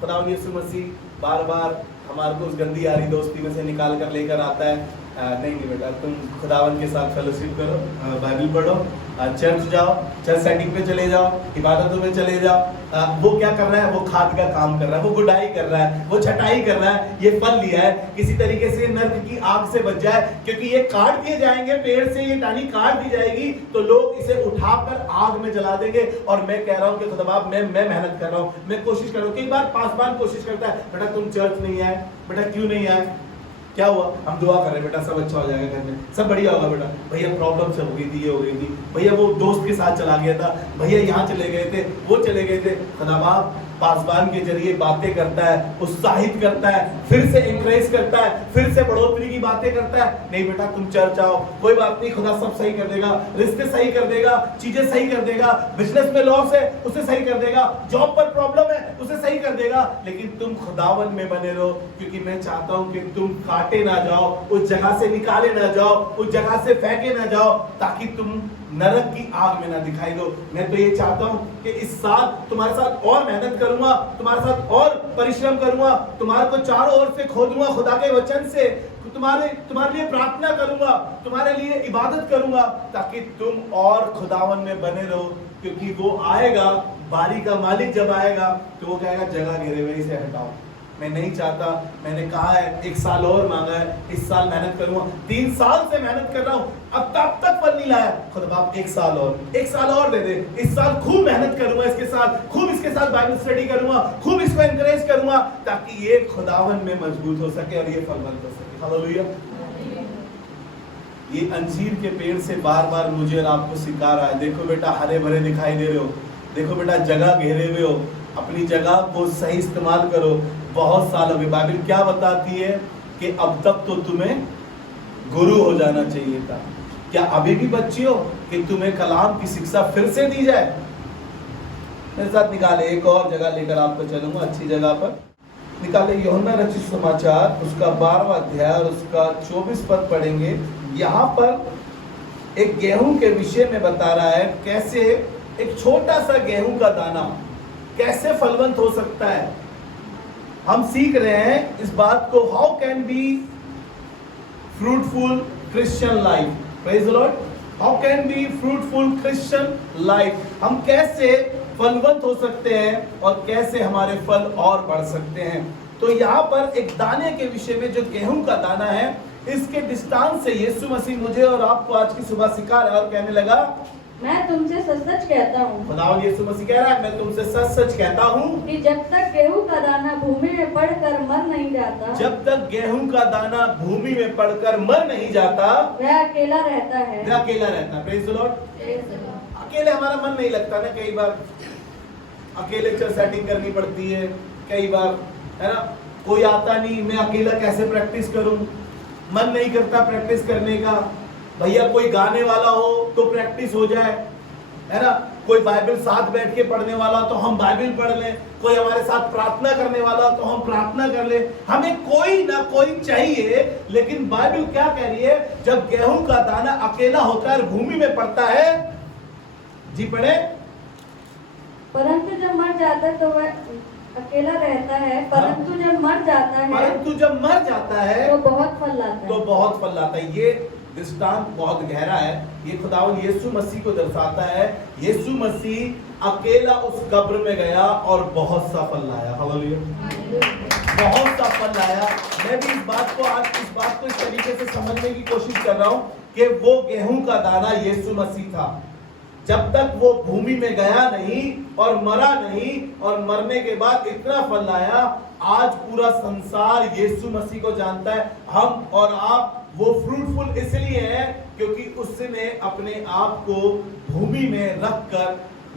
खुदावन यीशु मसीह बार बार हमारे को उस गंदी यारी दोस्ती में से निकाल कर लेकर आता है। नहीं बेटा, तुम खुदावन के साथ फेलोशिप करो, बाइबल पढ़ो, चर्च जाओ, चर्च सेटिंग पे चले जाओ, इबादतों में चले जाओ। वो क्या कर रहा है? वो खाद का काम कर रहा है, वो गुडाई कर रहा है, वो छटाई कर रहा है। ये फल लिया है, किसी तरीके से नर्क की आग से बच जाए, क्योंकि ये काट दिए जाएंगे पेड़ से, ये टाहनी काट दी जाएगी तो लोग इसे उठाकर आग में जला देंगे। और मैं कह रहा हूँ कि खुदा बाप, मैं मेहनत कर रहा हूँ, मैं कोशिश कर रहा हूँ। कई बार पासबान कोशिश करता है, बेटा तुम चर्च नहीं आए, बेटा क्यों नहीं आए, क्या हुआ? हम दुआ कर रहे हैं बेटा सब अच्छा हो जाएगा, घर में सब बढ़िया होगा बेटा। भैया प्रॉब्लम से हो गई थी, ये हो गई थी, भैया वो दोस्त के साथ चला गया था, भैया यहाँ चले गए थे, वो चले गए थे। खुदा बाप पासबान के जरिए बातें करता है, उत्साहित करता है, फिर से इंकरेज करता है, फिर से बढ़ोतरी की बातें करता है। नहीं बेटा तुम चर्च आओ, कोई बात नहीं, खुदा सब सही कर देगा, रिश्ते सही कर देगा, चीजें सही कर देगा, बिजनेस में लॉस है उसे सही कर देगा, जॉब पर प्रॉब्लम है उसे सही कर देगा। लेकिन तुम खुदावन में बने रहो, क्योंकि मैं चाहता हूं कि तुम काटे ना जाओ, उस जगह से निकाले ना जाओ, उस जगह से फेंके ना जाओ, ताकि तुम नरक की आग में ना दिखाई दो। मैं तो ये चाहता हूं कि इस साल तुम्हारे साथ और मेहनत करूंगा, तुम्हारे साथ और परिश्रम करूंगा, तुम्हारे को चारों ओर से खोदूंगा खुदा के वचन से, तुम्हारे लिए प्रार्थना करूंगा, तुम्हारे लिए इबादत करूंगा, ताकि तुम और खुदावन में बने रहो। क्योंकि वो आएगा, बारी का मालिक जब आएगा तो वो कहेगा जगह घेरे हुए से हटाओ। मैं नहीं चाहता, मैंने कहा है 1 साल और मांगा है, इस साल मेहनत करूंगा, 3 साल से मेहनत कर रहा हूं, अब तक फल नहीं लाया। खुदा बाप 1 साल और दे दे, इस साल खूब मेहनत करूंगा इसके साथ, खूब इसके साथ बाइबल स्टडी करूंगा, खूब इसको एनकरेज करूंगा, ताकि ये खुदावन में मजबूत हो सके और ये फलवंत हो सके। हालेलुया। ये अंजीर के पेड़ से बार बार मुझे और आपको सिखा रहा है, देखो बेटा हरे भरे दिखाई दे रहे हो, देखो बेटा जगह घेरे हुए हो, अपनी जगह को सही इस्तेमाल करो। बहुत साल हो गए, बाइबल क्या बताती है कि अब तक तो तुम्हें गुरु हो जाना चाहिए था। क्या अभी भी बच्ची हो कि तुम्हें कलाम की शिक्षा फिर से दी जाए? मेरे साथ निकाले, एक और जगह लेकर आपको चलूंगा, अच्छी जगह पर निकाले। यूहन्ना रचित समाचार उसका 12वां अध्याय और उसका 24 पद पढ़ेंगे। यहाँ पर एक गेहूं के विषय में बता रहा है, कैसे एक छोटा सा गेहूं का दाना कैसे फलवंत हो सकता है। हम सीख रहे हैं इस बात को, how can be fruitful Christian life. Praise the Lord. How can be fruitful Christian life. हम कैसे फलवंत हो सकते हैं और कैसे हमारे फल और बढ़ सकते हैं। तो यहाँ पर एक दाने के विषय में, जो गेहूं का दाना है, इसके दृष्टांत से यीशु मसीह मुझे और आपको आज की सुबह सिखा रहा है और कहने लगा, मैं तुमसे सच-सच कहता हूँ। खुदावंद यीशु मसीह कह रहा है, मैं तुमसे सच-सच कहता हूँ कि जब तक गेहूं का दाना भूमि में पड़कर मर नहीं जाता, जब तक गेहूं का दाना भूमि में पड़कर मर नहीं जाता, वह अकेला रहता है। वह अकेला रहता है। Praise the Lord. अकेले हमारा मन नहीं लगता ना, कई बार अकेले चल सेटिंग करनी पड़ती है, कई बार है ना, कोई आता नहीं, मैं अकेला कैसे प्रैक्टिस करूं, मन नहीं करता प्रैक्टिस करने का। भैया कोई गाने वाला हो तो प्रैक्टिस हो जाए, है ना, कोई बाइबल साथ बैठ के पढ़ने वाला तो हम बाइबल पढ़ लें, कोई हमारे साथ प्रार्थना करने वाला तो हम प्रार्थना कर लें, हमें कोई ना कोई चाहिए। लेकिन बाइबल क्या कह रही है, जब गेहूं का दाना अकेला होकर भूमि में पड़ता है, जी पढ़े, परंतु जब मर जाता है तो वह अकेला रहता है, परंतु जब मर जाता है तो बहुत फल लाता है। ये दृष्टांत बहुत गहरा है। ये खुदावंद यीशु मसीह को दर्शाता है। यीशु मसीह अकेला उस कब्र में गया और बहुत सा फल लाया। हालेलुया। बहुत सा फल लाया। मैं भी इस बात को इस तरीके से समझने की कोशिश कर रहा हूं कि वो गेहूं का दाना यीशु मसीह था। जब तक वो भूमि में गया नहीं और मरा नहीं और मरने के बाद इतना फल लाया। आज पूरा संसार यीशु मसीह को जानता है। हम और आप वो फ्रूटफुल इसलिए है क्योंकि उसने अपने आप को भूमि में रखकर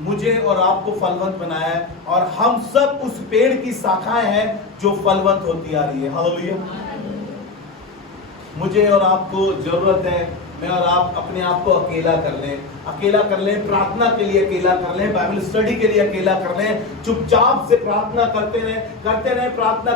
मुझे और आपको फलवंत बनाया है, और हम सब उस पेड़ की शाखाएं हैं जो फलवंत होती आ रही है। हालेलुया। मुझे और आपको जरूरत है मैं और आप अपने आप को अकेला कर लें, प्रार्थना के लिए अकेला कर लें, बाइबल स्टडी के लिए अकेला कर लें, चुपचाप से प्रार्थना करते रहें, प्रार्थना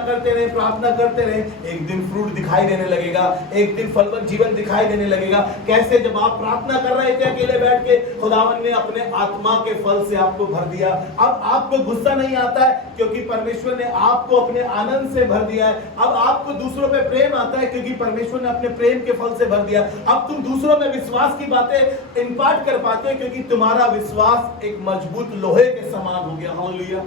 करते रहें। एक दिन फ्रूट दिखाई देने लगेगा, एक दिन फलवंत जीवन दिखाई देने लगेगा। कैसे? जब आप प्रार्थना कर रहे थे अकेले बैठ के, खुदावन ने अपने आत्मा के फल से आपको भर दिया। अब आपको गुस्सा नहीं आता है क्योंकि परमेश्वर ने आपको अपने आनंद से भर दिया है। अब आपको दूसरों पे प्रेम आता है क्योंकि परमेश्वर ने अपने प्रेम के फल से भर दिया। अब तुम दूसरों में विश्वास की बातें इंपार्ट कर पाते हो क्योंकि तुम्हारा विश्वास एक मजबूत लोहे के समान हो गया। हालेलुया।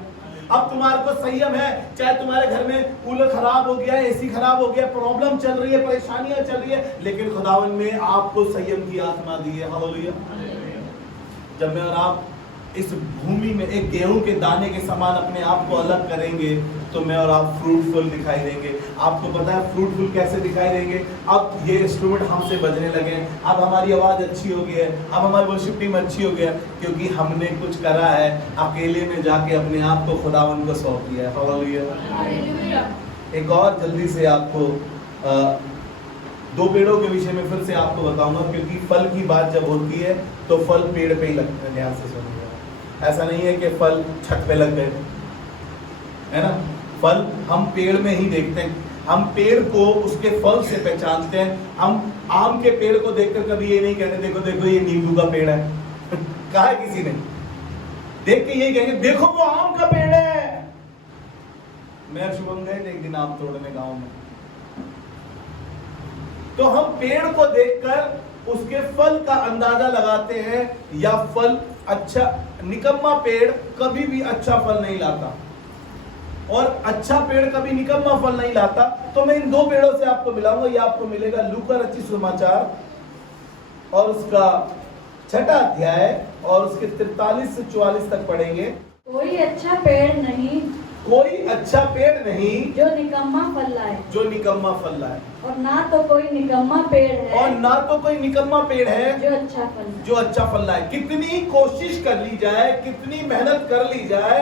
अब तुम्हारे को संयम है, चाहे तुम्हारे घर में कूलर खराब हो गया, एसी खराब हो गया, प्रॉब्लम चल रही है, परेशानियां चल रही है, लेकिन खुदावन ने आपको संयम की आत्मा दी है। हालेलुया। जब मैं और आप इस भूमि में एक गेहूं के दाने के समान अपने आप को अलग करेंगे तो मैं और आप फ्रूटफुल दिखाई देंगे। आपको पता है फ्रूटफुल कैसे दिखाई देंगे? अब ये इंस्ट्रूमेंट हमसे बजने लगे, अब हमारी आवाज अच्छी हो गई है, अब हमारी वर्शिप टीम अच्छी हो गया, क्योंकि हमने कुछ करा है, अकेले में जाके अपने आप को खुदावन को सौंप दिया है। हालेलुया। एक और जल्दी से आपको दो पेड़ों के विषय में फिर से आपको बताऊंगा, क्योंकि फल की बात जब होती है तो फल पेड़ पे ही लगते हैं। ध्यान से सुनिएगा, ऐसा नहीं है कि फल छत पे लग गए, है ना। फल हम पेड़ में ही देखते हैं, हम पेड़ को उसके फल से पहचानते हैं। हम आम के पेड़ को देखकर कभी ये नहीं कहते देखो देखो ये नींबू का पेड़ है कहा है किसी ने? देख के यही कहेंगे देखो वो आम का पेड़ है। मैं शुभम गए थे एक दिन आम तोड़ने गांव में, तो हम पेड़ को देखकर उसके फल का अंदाजा लगाते हैं, या फल अच्छा। निकम्मा पेड़ कभी भी अच्छा फल नहीं लाता और अच्छा पेड़ कभी निकम्मा फल नहीं लाता। तो मैं इन दो पेड़ों से आपको मिलाऊंगा। ये आपको मिलेगा लूका रचित सुसमाचार और उसका 6वां अध्याय और उसके 43 से 44 तक पढ़ेंगे। कोई अच्छा पेड़ नहीं जो निकम्मा फल लाए, और ना तो कोई निकम्मा पेड़ है जो अच्छा फल लाए। कितनी कोशिश कर ली जाए, कितनी मेहनत कर ली जाए,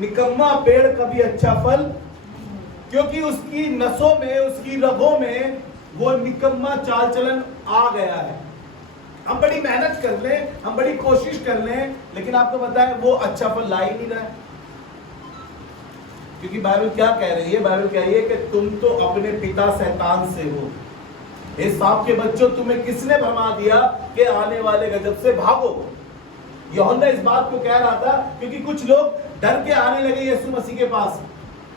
निकम्मा पेड़ कभी अच्छा फल, क्योंकि उसकी नसों में, उसकी रगों में वो निकम्मा चाल चलन आ गया है। हम बड़ी मेहनत कर लें, हम बड़ी कोशिश कर लें, लेकिन आपको पता है वो अच्छा फल ला ही नहीं रहा है। क्योंकि बाइबल क्या कह रही है? बाइबल कह रही है कि तुम तो अपने पिता शैतान से हो। हे सांप के बच्चों, तुम्हें किसने भरमा दिया कि आने वाले गजब से भागो? यूहन्ना इस बात को कह रहा था क्योंकि कुछ लोग डर के आने लगे यीशु मसीह के पास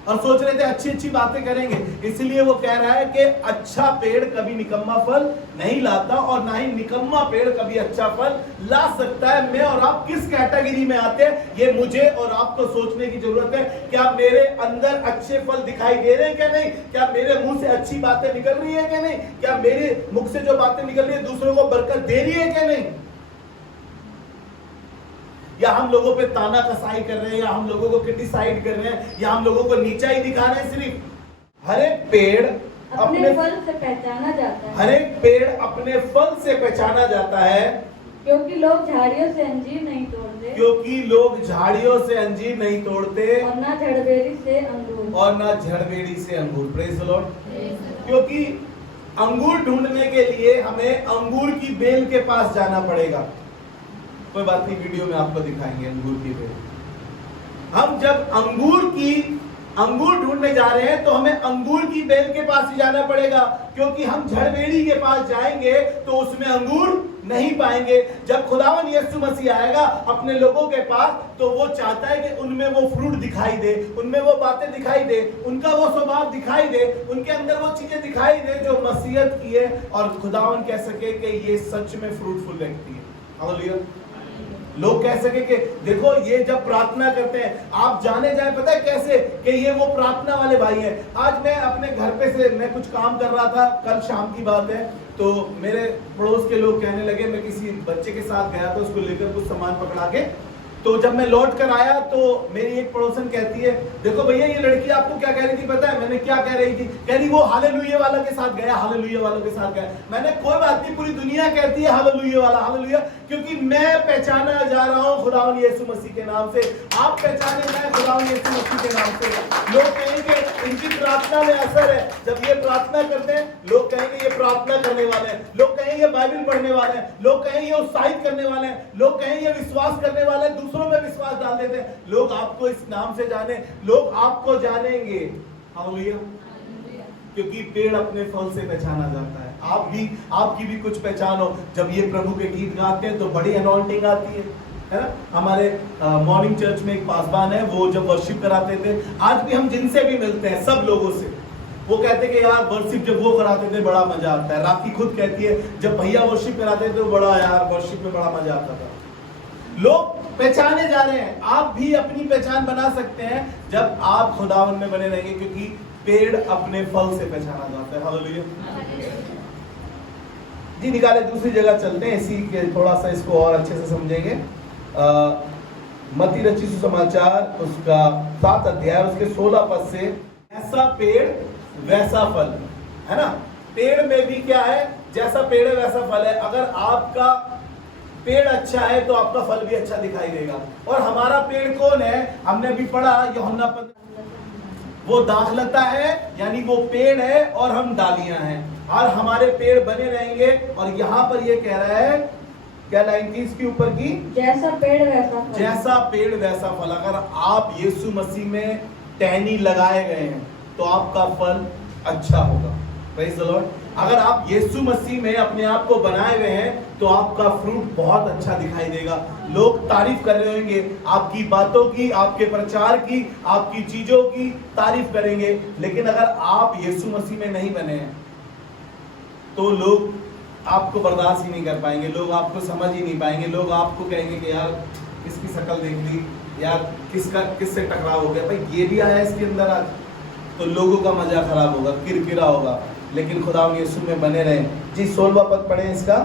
और सोच रहे थे अच्छी अच्छी बातें करेंगे। इसलिए वो कह रहा है कि अच्छा पेड़ कभी निकम्मा फल नहीं लाता और ना ही निकम्मा पेड़ कभी अच्छा फल ला सकता है। मैं और आप किस कैटेगरी में आते हैं, ये मुझे और आपको सोचने की जरूरत है। क्या मेरे अंदर अच्छे फल दिखाई दे रहे हैं क्या नहीं? क्या मेरे मुंह से अच्छी बातें निकल रही है क्या नहीं? क्या मेरे मुख से जो बातें निकल रही है दूसरों को बरकत दे रही है क्या नहीं? या हम लोगों पे ताना कसाई कर रहे हैं, या हम लोगों को क्रिटिसाइड कर रहे हैं, या हम लोगों को नीचा ही दिखा रहे हैं? सिर्फ हर एक पेड़ अपने फल से पहचाना जाता है। हर एक पेड़ अपने फल से पहचाना जाता है, क्योंकि लोग झाड़ियों से अंजीर नहीं तोड़ते, और ना झड़बेड़ी से अंगूर। Praise the Lord. क्योंकि अंगूर ढूंढने के लिए हमें अंगूर की बेल के पास जाना पड़ेगा। कोई बात नहीं, वीडियो में आपको दिखाएंगे अंगूर की बेल। हम जब अंगूर ढूंढने जा रहे हैं तो हमें अंगूर की बेल के पास ही जाना पड़ेगा, क्योंकि हम झड़बेड़ी के पास जाएंगे तो उसमें अंगूर नहीं पाएंगे। जब खुदावन यीशु मसीह आएगा अपने लोगों के पास, तो वो चाहता है कि उनमें वो फ्रूट दिखाई दे, उनमें वो बातें दिखाई दे, उनका वो स्वभाव दिखाई दे, उनके अंदर वो चीजें दिखाई दे जो मसीहत की है, और खुदावन कह सके कि ये सच में फ्रूटफुल व्यक्ति है। हालेलुया। लोग कह सके कि देखो ये जब प्रार्थना करते हैं, आप जाने जाए पता है कैसे कि ये वो प्रार्थना वाले भाई हैं। आज मैं अपने घर पे से मैं कुछ काम कर रहा था, कल शाम की बात है, तो मेरे पड़ोस के लोग कहने लगे, मैं किसी बच्चे के साथ गया था, उसको लेकर कुछ सामान पकड़ा के, तो जब मैं लौट कर आया तो मेरी एक पड़ोसन कहती है, देखो भैया ये लड़की आपको क्या कह रही थी पता है? मैंने क्या कह रही थी? कह रही वो हालेलुया वाला के साथ गया, हालेलुया वालों के साथ गया। मैंने कोई बात नहीं, पूरी दुनिया कहती है हालेलुया वाला, हालेलुया, क्योंकि मैं पहचाना जा रहा हूं खुदावंद यीशु मसीह के नाम से, आप पहचाने जाए खुदावंद यीशु मसीह के नाम से। लोग कहेंगे इनकी प्रार्थना में असर है, जब ये प्रार्थना करते हैं लोग कहेंगे ये प्रार्थना करने वाले हैं, लोग कहेंगे बाइबल पढ़ने वाले हैं, लोग कहेंगे उत्साहित करने वाले हैं, लोग कहेंगे विश्वास करने वाले हैं, दूसरों में विश्वास डाल देते हैं। लोग आपको इस नाम से जाने, लोग आपको जानेंगे, हालेलुया, क्योंकि पेड़ अपने फल से पहचाना जाता है। आप भी, आपकी भी कुछ पहचान हो। जब ये प्रभु के गीत गाते हैं तो बड़ी अनॉइंटिंग आती है ना। हमारे मॉर्निंग चर्च में एक पासवान है, वो जब वर्शिप कराते थे, आज भी हम जिनसे भी मिलते हैं सब लोगों से वो कहते कि यार वर्शिप जब वो कराते थे बड़ा मजा आता है। राखी खुद कहती है जब भैया वर्शिप कराते थे तो बड़ा यार वर्शिप में बड़ा मजा आता था। लोग पहचाने जा रहे हैं, आप भी अपनी पहचान बना सकते हैं जब आप खुदावन में बने रहेंगे, क्योंकि पेड़ अपने फल से पहचाना जाता है। हालेलुया जी। निकाले दूसरी जगह चलते हैं, इसी के थोड़ा सा इसको और अच्छे से समझेंगे। मत्ती रचित सुसमाचार उसका 7 अध्याय उसके 16 पद से, ऐसा पेड़ वैसा फल, है ना। पेड़ में भी क्या है, जैसा पेड़ है वैसा फल है। अगर आपका पेड़ अच्छा है तो आपका फल भी अच्छा दिखाई देगा। और हमारा पेड़ कौन है? हमने अभी पढ़ा यूहन्ना 15, वो दाखलता है, यानी वो पेड़ है और हम डालियां हैं, और हमारे पेड़ बने रहेंगे। और यहाँ पर ये कह रहा है क्या लाइन थी इसके ऊपर की, जैसा पेड़ वैसा फल, जैसा पेड़ वैसा फल। अगर आप यीशु मसीह में टहनी लगाए गए हैं तो आपका फल अच्छा होगा। Praise the Lord. अगर आप यीशु मसीह में अपने आप को बनाए हुए हैं तो आपका फ्रूट बहुत अच्छा दिखाई देगा। लोग तारीफ कर रहे होंगे आपकी बातों की, आपके प्रचार की, आपकी चीजों की तारीफ करेंगे। लेकिन अगर आप यीशु मसीह में नहीं बने हैं तो लोग आपको बर्दाश्त ही नहीं कर पाएंगे, लोग आपको समझ ही नहीं पाएंगे। लोग आपको कहेंगे कि यार किसकी शक्ल देख ली, यार किससे टकराव हो गया, भाई ये भी आया इसके अंदर आज, तो लोगों का मजा खराब होगा, किरकिरा होगा। लेकिन खुदा यीशु में बने रहें। जी 16वां पद पढ़ें इसका।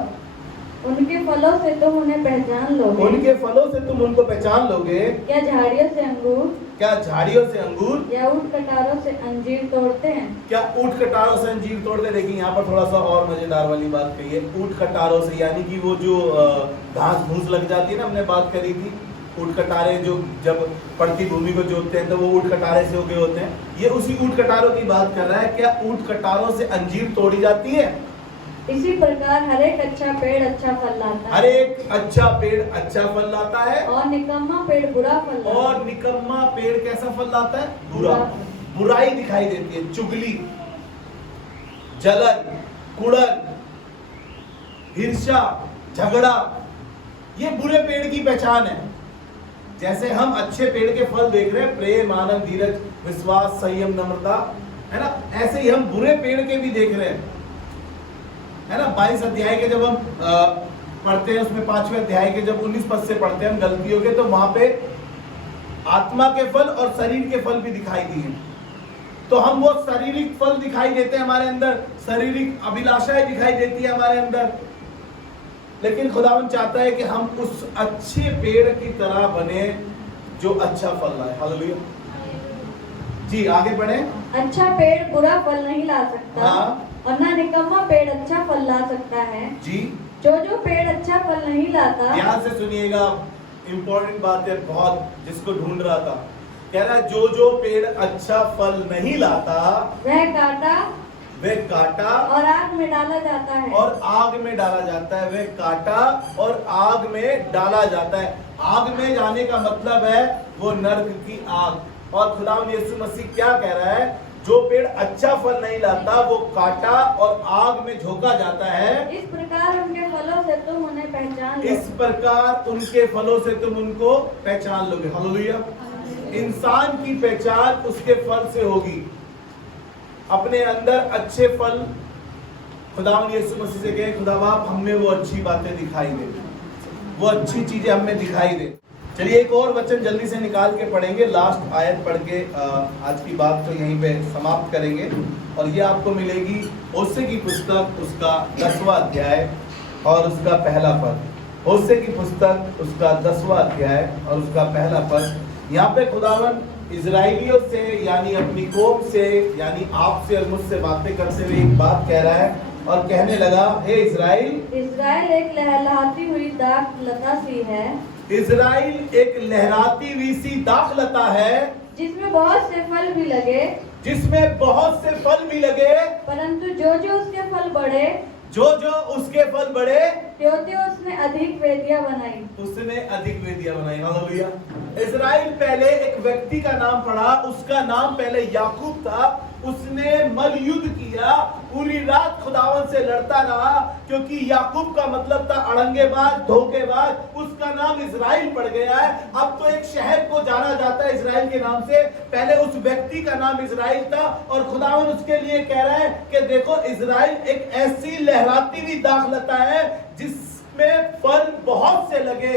उनके फलों से तुम उन्हें पहचान लोगे, उनके फलों से तुम उनको पहचान लोगे। क्या झाड़ियों से अंगूर, क्या झाड़ियों से अंगूर, या ऊंट कटारों से अंजीर तोड़ते हैं? क्या ऊंट कटारों से अंजीर तोड़ते? देखिए यहाँ पर थोड़ा सा और मजेदार वाली बात कही है, ऊंट कटारों से, यानी कि वो जो घास फूस लग जाती है ना, हमने बात करी थी, ऊंट कटारे जो जब पड़ती भूमि को जोतते हैं तो वो ऊंट कटारे से उगे होते हैं। ये उसी ऊंट कटारों की बात कर रहा है। क्या ऊंट कटारों से अंजीर तोड़ी जाती है? इसी प्रकार हर एक अच्छा पेड़ अच्छा फल लाता है, हर एक अच्छा पेड़ अच्छा फल लाता है, और निकम्मा पेड़ बुरा फल लाता है। और निकम्मा पेड़ कैसा फल लाता है? बुरा। बुराई दिखाई देती है, चुगली, जलन, कुड़न, ईर्ष्या, झगड़ा, ये बुरे पेड़ की पहचान है। जैसे हम अच्छे पेड़ के फल देख रहे हैं, प्रेम, आनंद, धीरज, विश्वास, संयम, नम्रता, है ना, ऐसे ही हम बुरे पेड़ के भी देख रहे हैं, है ना। 22 अध्याय के जब हम पढ़ते हैं, उसमें 5वें अध्याय के जब 19 पद से पढ़ते हैं हम गलतियों के, तो वहां पे आत्मा के फल और शरीर के फल भी दिखाई दिए। तो हम वो शारीरिक फल दिखाई देते हैं हमारे अंदर, शारीरिक अभिलाषाएं दिखाई देती है हमारे अंदर। लेकिन खुदावन चाहता है कि हम उस अच्छे पेड़ की तरह बने जो अच्छा फल लाए। हालेलुया जी। आगे बढ़े। अच्छा पेड़ बुरा फल नहीं ला सकता, हाँ। और ना निकम्मा पेड़ अच्छा फल ला सकता है जी। जो पेड़ अच्छा फल नहीं लाता, ध्यान से सुनिएगा, इंपॉर्टेंट बात है बहुत, जिसको ढूंढ रहा था। कह रहा है जो पेड़ अच्छा फल नहीं लाता वह काटा और आग में डाला जाता है। और आग में डाला जाता है। वह काटा और आग में डाला जाता है। आग में जाने का मतलब है वो नर्क की आग। और खुदावंद यीशु मसीह क्या कह रहा है? जो पेड़ अच्छा फल नहीं लाता वो काटा और आग में झोंका जाता है। इस प्रकार उनके फलों से तुम उन्हें पहचान लोगे। इस प्रकार उनके फलों से तुम उनको पहचान लोगे। हालेलुया। इंसान की पहचान उसके फल से होगी। अपने अंदर अच्छे फल, खुदावंद यीशु मसीह से कहे खुदा बाप हमें वो अच्छी बातें दिखाई दे, वो अच्छी चीजें हमें दिखाई दे। चलिए एक और वचन जल्दी से निकाल के पढ़ेंगे, लास्ट आयत पढ़ के आज की बात को यहीं पे समाप्त करेंगे। और ये आपको मिलेगी होशे की पुस्तक उसका 10वां अध्याय और उसका पहला पद। होशे की पुस्तक उसका 10वां अध्याय और उसका पहला पद। यहाँ पे खुदावन इजराइलियों से यानी अपनी कौम से यानी आपसे और मुझसे बातें करते हुए एक बात कह रहा है और कहने लगा, हे इजराइल एक लहलहाती हुई दाख लता सी है। इजराइल एक लहराती हुई सी दाख लता है जिसमें बहुत से फल भी लगे, जिसमें बहुत से फल भी लगे, परंतु जो जो उसके फल बढ़े, जो जो उसके फल बढ़े, त्यों त्यों उसने अधिक वेदियां बनाई। उसने अधिक वेदियां बनाई। हालेलुया। इजराइल पहले एक व्यक्ति का नाम पढ़ा, उसका नाम पहले याकूब था। उसने मल युद्ध किया, पूरी रात खुदावन से लड़ता रहा, क्योंकि याकूब का मतलब था अड़ंगेबाज, धोखेबाज। उसका नाम इजराइल पड़ गया है। अब तो एक शहर को जाना जाता है इजराइल के नाम से, पहले उस व्यक्ति का नाम इजराइल था। और खुदावन उसके लिए कह रहा है कि देखो, इजराइल एक ऐसी लहराती हुई दाखलता है जिसमें फल बहुत से लगे।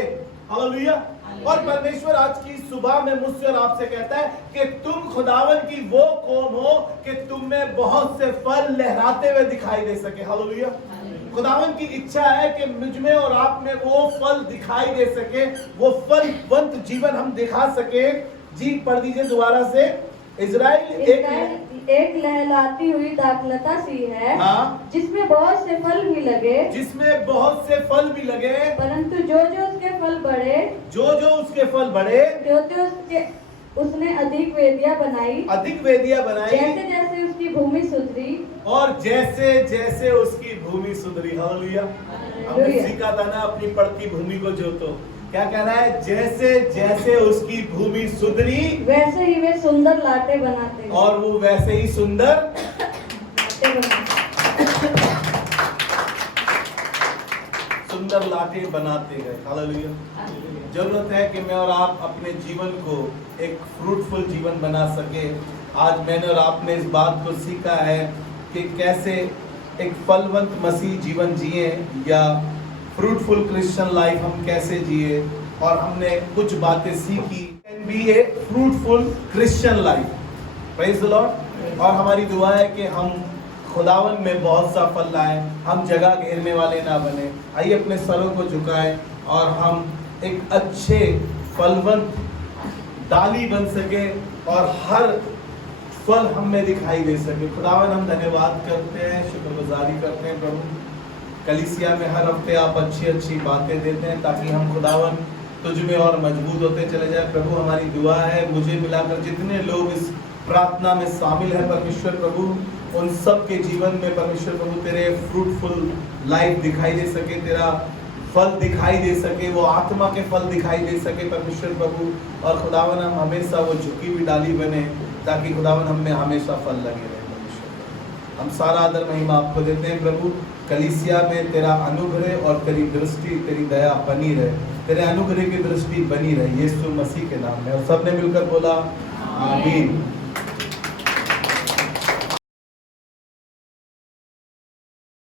हालेलुया। और परमेश्वर आज की सुबह में मुझसे और आपसे कहता है कि तुम खुदावन की वो कौम हो कि तुम में बहुत से फल लहराते हुए दिखाई दे सके। हालेलुया। खुदावन की इच्छा है कि मुझ में और आप में वो फल दिखाई दे सके, वो फलवंत जीवन हम दिखा सके। जी पढ़ दीजिए दोबारा से। इजराइल एक लहलाती हुई दाखलता सी है, हाँ, जिसमें बहुत से फल भी लगे, जिसमें बहुत से फल भी लगे, परंतु जो जो उसके फल बढ़े, जो जो उसके फल बढ़े, त्यों त्यों उसने अधिक वेदियां बनाई, अधिक वेदियां बनाई, जैसे जैसे उसकी भूमि सुधरी, और जैसे जैसे उसकी भूमि सुधरी। हालेलुया। हमने सीखा था ना, अपनी पड़ती भूमि को जोतो। क्या कहना है? जैसे जैसे उसकी भूमि सुधरी, वैसे ही वे सुंदर लाटे बनाते, और वो वैसे ही सुंदर लाटे बनाते, सुंदर लाटे बनाते गए। हालेलुया। जरूरत है कि मैं और आप अपने जीवन को एक फ्रूटफुल जीवन बना सके। आज मैंने और आपने इस बात को सीखा है कि कैसे एक फलवंत मसीह जीवन जिए या फ्रूटफुल क्रिश्चियन लाइफ हम कैसे जिए, और हमने कुछ बातें सीखी। Can be A fruitful Christian life. Praise the Lord. और हमारी दुआ है कि हम खुदावन में बहुत सा फल लाएं, हम जगह घेरने वाले ना बने। आइए अपने सरों को झुकाएं और हम एक अच्छे फलवंत डाली बन सके और हर फल हमें दिखाई दे सके। खुदावन हम धन्यवाद करते हैं, शुक्रगुजारी करते हैं प्रभु। कलीसिया में हर हफ्ते आप अच्छी अच्छी बातें देते हैं ताकि हम खुदावन तुझ में और मजबूत होते चले जाए। प्रभु हमारी दुआ है, मुझे मिलाकर जितने लोग इस प्रार्थना में शामिल हैं परमेश्वर प्रभु, उन सब के जीवन में परमेश्वर प्रभु तेरे फ्रूटफुल लाइफ दिखाई दे सके, तेरा फल दिखाई दे सके, वो आत्मा के फल दिखाई दे सके परमेश्वर प्रभु। और खुदावन हम हमेशा वो झुकी हुई डाली बने ताकि खुदावन हम में हमेशा फल लगे रहे परमेश्वर। हम सारा आदर महिमा आपको देते हैं प्रभु। कलीसिया में तेरा अनुग्रह और तेरी दृष्टि, तेरी दया बनी रहे, तेरे अनुग्रह की दृष्टि बनी रहे, यीशु मसीह के नाम में। और सबने मिलकर बोला आमीन।